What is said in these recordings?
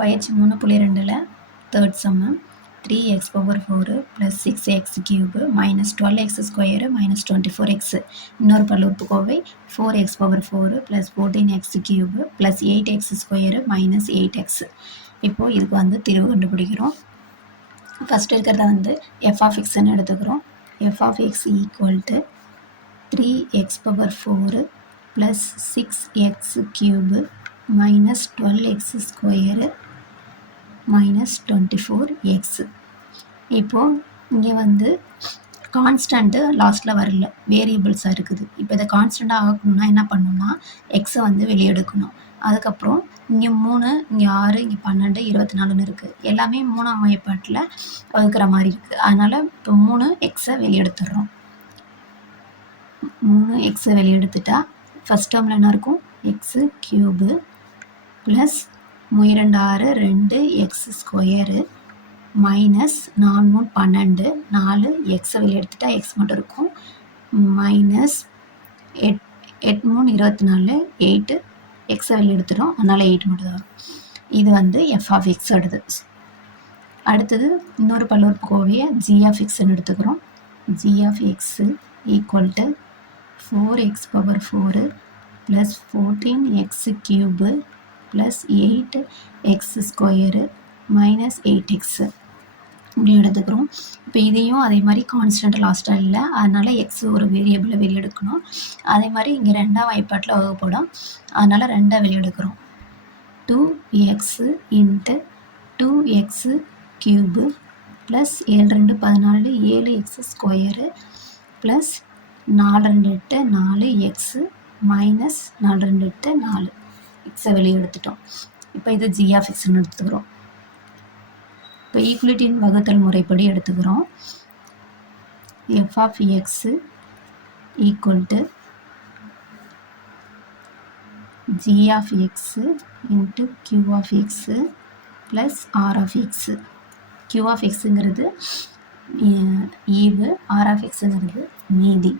பயிற்சி 3.2ல் தேர்ட் சம்மு 3x⁴ + 6x³ - 12x² - 24x. இன்னொரு பல்லுறுப்புக்கோவை 4x⁴ + 14x³ + 8x² - 8x. இப்போ இதுக்கு வந்து தீர்வு கண்டுபிடிக்கிறோம். ஃபர்ஸ்ட் இருக்கிறத வந்து f(x)ன்னு எடுத்துக்கிறோம். f(x) = 3x⁴ + 6x³ - 12x² - 24x. இப்போ இங்கே வந்து கான்ஸ்டன்ட்டு லாஸ்ட்டில் வரல, வேரியபிள்ஸாக இருக்குது. இப்போ இதை கான்ஸ்டண்ட்டாக ஆக்கணும்னா என்ன பண்ணணும்னா எக்ஸை வந்து வெளியே எடுக்கணும். அதுக்கப்புறம் இங்கே 3, இங்கே 6, இங்கே 12, 24ன்னு இருக்குது. எல்லாமே 3ஆம் வாய்ப்பாட்டில் வகுக்கிற மாதிரி இருக்குது. அதனால் இப்போ 3x வெளியே எடுத்துடுறோம். 3x வெளியே எடுத்துட்டா ஃபஸ்ட் டேர்மில் என்ன இருக்கும்? x³ plus 2 6 2x² minus 4 3 12 4x வெளியே எடுத்துட்டா x மட்டும் இருக்கும். மைனஸ் 8 3 24 8 x வெளியே எடுத்துட்டோம், அதனால் 8 மட்டும் தான் வரும். இது வந்து f(x) அடுத்து. அடுத்தது இன்னொரு பல்லுறுப்புக்கோவையை g(x)ன்னு எடுத்துக்கிறோம். g(x) = 4x⁴ + 14x³ + 8x² - 8x இப்படி எடுத்துக்கிறோம். இப்போ இதையும் அதே மாதிரி கான்ஸ்டன்ட் லாஸ்ட்டாக இல்லை, அதனால் எக்ஸ் ஒரு வேரியபிளை வெளியே எடுக்கணும். அதே மாதிரி இங்கே 2ஆம் வாய்ப்பாட்டில் வகுப்படும், அதனால் 2 வெளியே எடுக்கிறோம். 2x × 2x³ + 7 2 14 7x² + 4 2 8 4x minus 4 2 8 4 எக்ஸை வெளியே எடுத்துட்டோம். இப்போ இது g(x)ன்னு எடுத்துக்கிறோம். இப்போ ஈக்குவலிட்டியின் வகுத்தல் முறைப்படி எடுத்துக்கிறோம். f(x) = g(x) × q(x) + r(x). q(x)ங்கிறது ஈவு, r(x)ங்கிறது மீதி.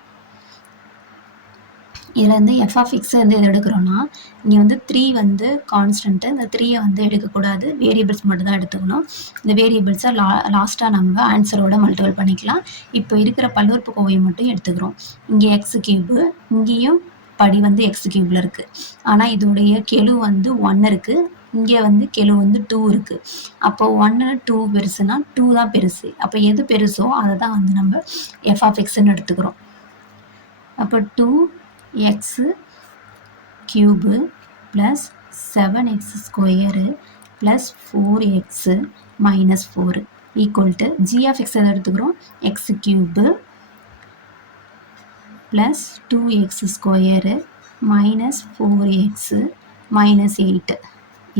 இதில் வந்து f(x) வந்து எது எடுக்கிறோன்னா, இங்கே வந்து 3 வந்து கான்ஸ்டன்ட்டு, இந்த 3யை வந்து எடுக்கக்கூடாது, வேரியபிள்ஸ் மட்டும் தான் எடுத்துக்கணும். இந்த வேரியபிள்ஸை லாஸ்ட்டாக நம்ம ஆன்சரோட மல்டிபிள் பண்ணிக்கலாம். இப்போ இருக்கிற பல்லுறுப்புக்கோவையை மட்டும் எடுத்துக்கிறோம். இங்கே x³, இங்கேயும் படி வந்து x³ இருக்குது. ஆனால் இதோடைய கெழு வந்து 1 இருக்குது, இங்கே வந்து கெழு வந்து 2 இருக்குது. அப்போ 1 2 பெருசுனா 2 தான் பெருசு. அப்போ எது பெருசோ அதை தான் வந்து நம்ம f(x)ன்னு எடுத்துக்கிறோம். அப்போ 2x³ + 7x² + 4x - 4 = g(x) எதை எடுத்துக்கிறோம்? x³ + 2x² - 4x - 8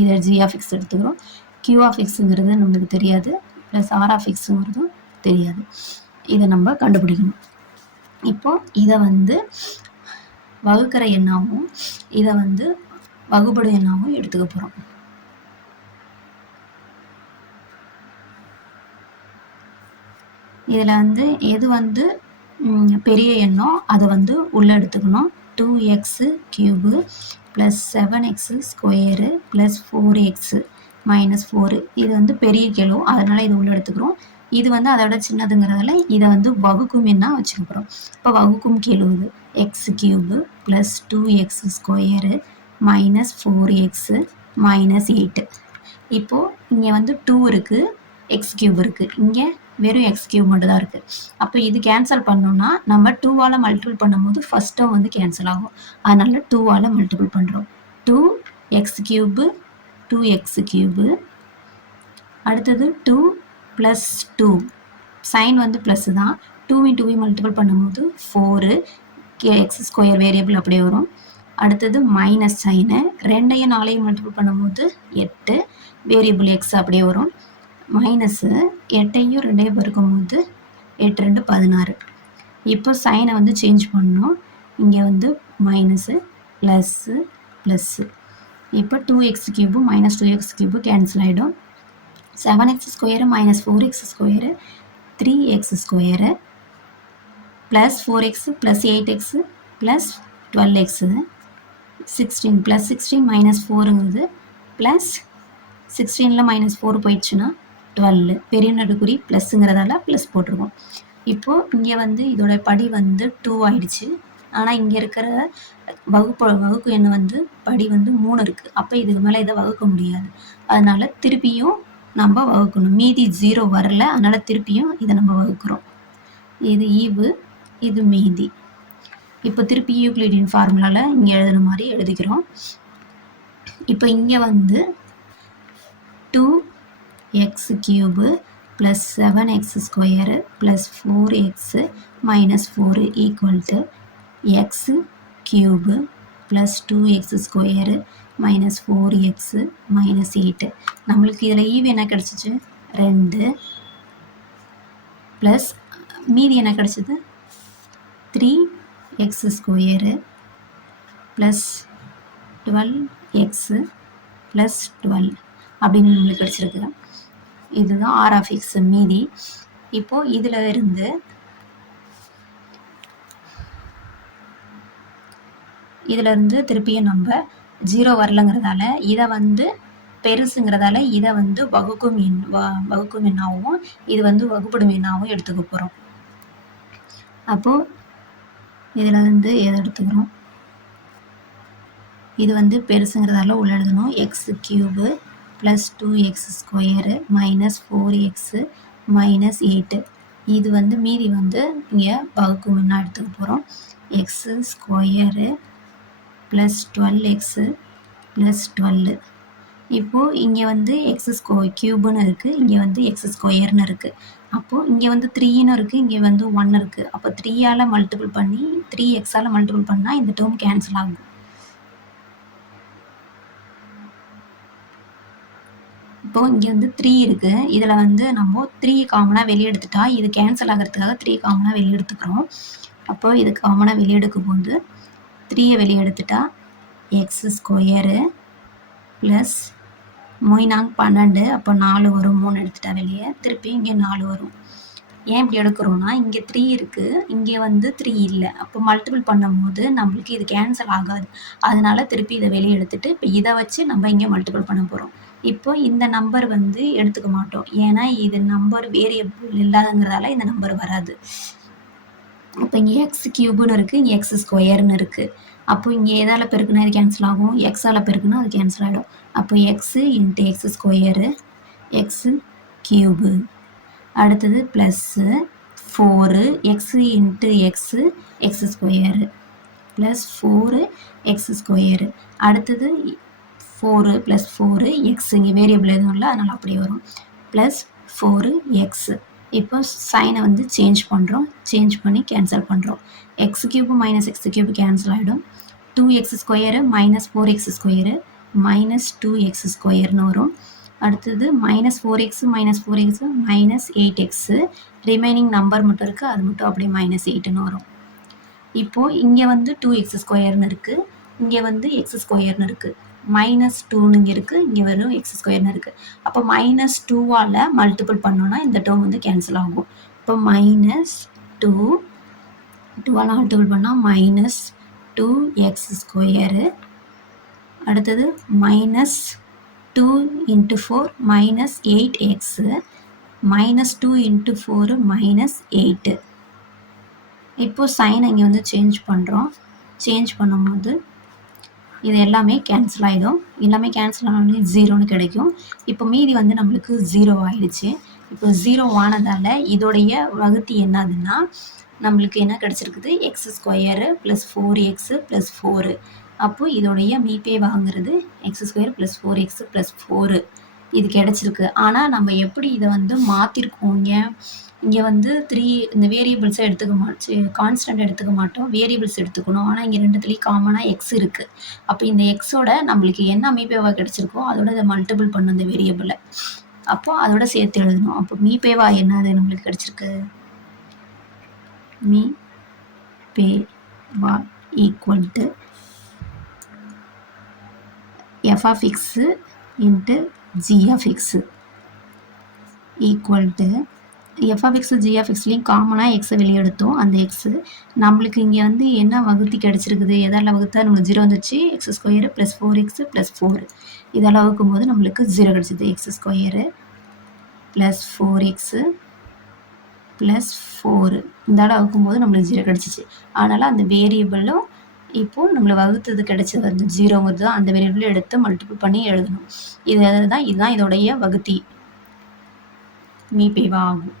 இதை g(x) எடுத்துக்கிறோம். q(x)ங்கிறது நம்மளுக்கு தெரியாது, ப்ளஸ் r(x)ங்கிறதும் தெரியாது. இதை நம்ம கண்டுபிடிக்கணும். இப்போ இதை வந்து வகுக்கிற எண்ணாகவும் இதை வந்து வகுபடு எண்ணாகவும் எடுத்துக்க போகிறோம். இதில் வந்து எது வந்து பெரிய எண்ணோ அதை வந்து உள்ளே எடுத்துக்கணும். 2x³ + 7x² + 4x - 4 இது வந்து பெரிய கெழு, அதனால் இது உள்ளே எடுத்துக்கிறோம். இது வந்து அதோட சின்னதுங்கிறதால இதை வந்து வகுக்கும் எண்ணா வச்சுக்க போகிறோம். இப்போ வகுக்கும் கெழு இது x³ + 2x² - 4x - 8. இப்போது இங்கே வந்து 2 இருக்குது, x³ இருக்குது, இங்கே வெறும் x³ மட்டும் தான் இருக்குது. அப்போ இது கேன்சல் பண்ணோம்னா நம்ம 2ஆல் மல்டிபிள் பண்ணும்போது ஃபஸ்ட் டேர்ம் வந்து கேன்சல் ஆகும், அதனால் 2ஆல் மல்டிபிள் பண்ணுறோம். 2x³ 2x³ அடுத்தது 2 + 2 சைன் வந்து ப்ளஸ் தான், 2 × 2 மல்டிபிள் பண்ணும்போது 4 x² வேரியபிள் அப்படியே வரும். அடுத்தது மைனஸ் சைனு, 2ஐயும் 4ஐயும் மல்டிபிள் பண்ணும்போது 8 வேரியபிள் x அப்படியே வரும். மைனஸு 8ஐயும் 2ஐயும் பெருக்கும்போது 8 2 16. இப்போ சைனை வந்து சேஞ்ச் பண்ணணும். இங்கே வந்து மைனஸு ப்ளஸ்ஸு ப்ளஸ்ஸு. இப்போ 2x³ - 2x³ கேன்சல் ஆகிடும். 7x² - 4x² 3x² + 4x + 8x + 12x 16 + 16 - 4ங்கிறது +16 16ல் -4 போயிடுச்சுன்னா 12 பெரிய நடுக்குறி ப்ளஸ்ங்கிறதால ப்ளஸ் போட்டிருக்கோம். இப்போது இங்கே வந்து இதோட படி வந்து 2 ஆயிடுச்சு. ஆனால் இங்கே இருக்கிற வகுப்பு எண் வந்து படி வந்து 3 இருக்குது. அப்போ இதுக்கு மேலே இதை வகுக்க முடியாது. அதனால் திருப்பியும் நம்ம வகுக்கணும். மீதி 0 வரல, அதனால் திருப்பியும் இதை நம்ம வகுக்கிறோம். இது ஈவு, இது மீதி. இப்போ திருப்பி யூக்ளிடியன் ஃபார்முலாவில் இங்கே எழுதுன மாதிரி எழுதிக்கிறோம். இப்போ இங்கே வந்து 2x³ + 7x² + 4x - 4 = x³ + 2x² - 4x - 8. நம்மளுக்கு இதில் ஈவு என்ன கிடச்சிச்சு? 2 ப்ளஸ் மீதி என்ன கிடச்சிது? 3x² + 12x + 12 அப்படின்னு நம்மளுக்கு கிடச்சிருக்கு. இதுதான் r(x) மீதி. இப்போது இதில் இருந்து திருப்பியும் நம்ம 0 வரலங்கிறதால இதை வந்து பெருசுங்கிறதால இதை வந்து வகுக்கும் எண்ணாகவும் இது வந்து வகுப்படும் எண்ணாகவும் எடுத்துக்க போகிறோம். அப்போது இதில் வந்து எதை எடுத்துக்கிறோம்? இது வந்து பெருசுங்கிறதால உள்ள எழுதணும். x³ + 2x² - 4x - 8. இது வந்து மீதி வந்து இங்கே வகுக்கும் எண்ணா எடுத்துக்க போகிறோம். x² + 12x + 12. இப்போது இங்கே வந்து x³ இருக்குது, இங்கே வந்து x² இருக்குது. அப்போது இங்கே வந்து 3ன்னு இருக்குது, இங்கே வந்து 1 இருக்குது. அப்போ 3ஆல் மல்டிபிள் பண்ணி 3xஆல் மல்டிபிள் பண்ணால் இந்த டேர்ம் கேன்சல் ஆகும். இப்போது இங்கே வந்து 3 இருக்குது. இதில் வந்து நம்ம 3 காமனாக வெளியே எடுத்துட்டா இது கேன்சல் ஆகிறதுக்காக 3 காமனாக வெளியே எடுத்துக்கிறோம். அப்போது இது காமனாக வெளியே எடுக்கும் போது 3யை வெளியே எடுத்துட்டா x² ப்ளஸ் 12 அப்போ 4 வரும். 3 எடுத்துட்டா வெளியே, திருப்பி இங்கே 4 வரும். ஏன் இப்படி எடுக்கிறோன்னா இங்கே 3 இருக்குது, இங்கே வந்து 3 இல்லை. அப்போ மல்டிபிள் பண்ணும்போது நம்மளுக்கு இது கேன்சல் ஆகாது. அதனால திருப்பி இதை வெளியே எடுத்துட்டு இப்போ இதை வச்சு நம்ம இங்கே மல்டிபிள் பண்ண போகிறோம். இப்போ இந்த நம்பர் வந்து எடுத்துக்க மாட்டோம், ஏன்னா இது நம்பர் வேரியபிள் இல்லாதங்கிறதால இந்த நம்பர் வராது. இப்போ இங்கே x³ இருக்குது, இங்கே x² இருக்குது. அப்போ இங்கே எதால் பெருக்குனா இது கேன்சல் ஆகும்? எக்ஸால் பெருக்குனா அது கேன்சல் ஆகிடும். அப்போ x × x², x³ அடுத்தது plus 4x × x² plus 4x². அடுத்தது 4 + 4 x, இங்கே வேரியபிள் எதுவும் இல்லை அதனால் அப்படியே வரும், ப்ளஸ் 4x. இப்போ சைனை வந்து சேஞ்ச் பண்ணுறோம், சேஞ்ச் பண்ணி கேன்சல் பண்ணுறோம். x³ - x³ கேன்சல் ஆகிடும். 2x² - 4x² -2x² வரும். அடுத்தது -4x - 4x -8x. Remaining number மட்டும் இருக்குது, அது மட்டும் அப்படியே -8ன்னு வரும். இப்போது இங்கே வந்து 2x² இருக்குது, இங்கே வந்து x² இருக்குது. -2ன்னு இங்கே இருக்குது, இங்கே வெறும் x² இருக்குது. அப்போ -2ஆல் மல்டிபிள் பண்ணோன்னா இந்த டேர்ம் வந்து கேன்சல் ஆகும். இப்போ -2ஆல் மல்டிபிள் பண்ணால் -2x². அடுத்தது -2 × 4 -8x. -2 × 4 -8. இப்போது சைனை இங்கே வந்து சேஞ்ச் பண்ணுறோம். சேஞ்ச் பண்ணும்போது இது எல்லாமே கேன்சல் ஆகிடும். எல்லாமே கேன்சல் ஆனோடனே 0ன்னு கிடைக்கும். இப்போ மீதி வந்து நம்மளுக்கு 0 ஆகிடுச்சு. இப்போ 0 ஆனதால் இதோடைய வகுத்தி என்னதுன்னா நம்மளுக்கு என்ன கிடச்சிருக்குது? x² + 4x + 4. அப்போது இதோடைய மீப்பே வாங்குறது x² + 4x + 4 இது கிடச்சிருக்கு. ஆனால் நம்ம எப்படி இதை வந்து மாற்றிருக்கோம்? இங்கே வந்து 3 இந்த வேரியபிள்ஸை எடுத்துக்க மாட்டோம், கான்ஸ்டன்ட் எடுத்துக்க மாட்டோம், வேரியபிள்ஸ் எடுத்துக்கணும். ஆனால் இங்கே ரெண்டுத்துலேயும் காமனாக x இருக்குது. அப்போ இந்த எக்ஸோட நம்மளுக்கு என்ன மீப்பேவா கிடச்சிருக்கோ அதோட இதை மல்டிபிள் பண்ணணும் இந்த வேரியபிளை. அப்போது அதோட சேர்த்து எழுதணும். அப்போ மீப்பேவா என்னது நம்மளுக்கு கிடச்சிருக்கு? மீப்பேவா = f(x) × g(x) = எஃப்ஆஃப்எக்ஸ் ஜிஆஃப்எக்ஸ்லேயும் காமனாக எக்ஸை வெளியே எடுத்தோம். அந்த எக்ஸு நம்மளுக்கு இங்கே வந்து என்ன வகுத்தி கிடச்சிருக்குது, எதால் வகுத்தா நம்மளுக்கு 0 வந்துச்சு. X square plus 4x plus 4 இதால் வகுக்கும் போது நம்மளுக்கு 0 கிடச்சிது. X square plus 4x plus 4 இதால் வகுக்கும்போது நம்மளுக்கு 0 கிடச்சிச்சு. அதனால் அந்த வேரியபிளும் இப்போது நம்மளை வகுத்தது கிடச்சது அந்த 0ங்கிறது தான் அந்த வேரியபிளை எடுத்து மல்டிபிள் பண்ணி எழுதணும். இதுதான் இதோடைய வகுத்தி மீப்பேவா ஆகும்.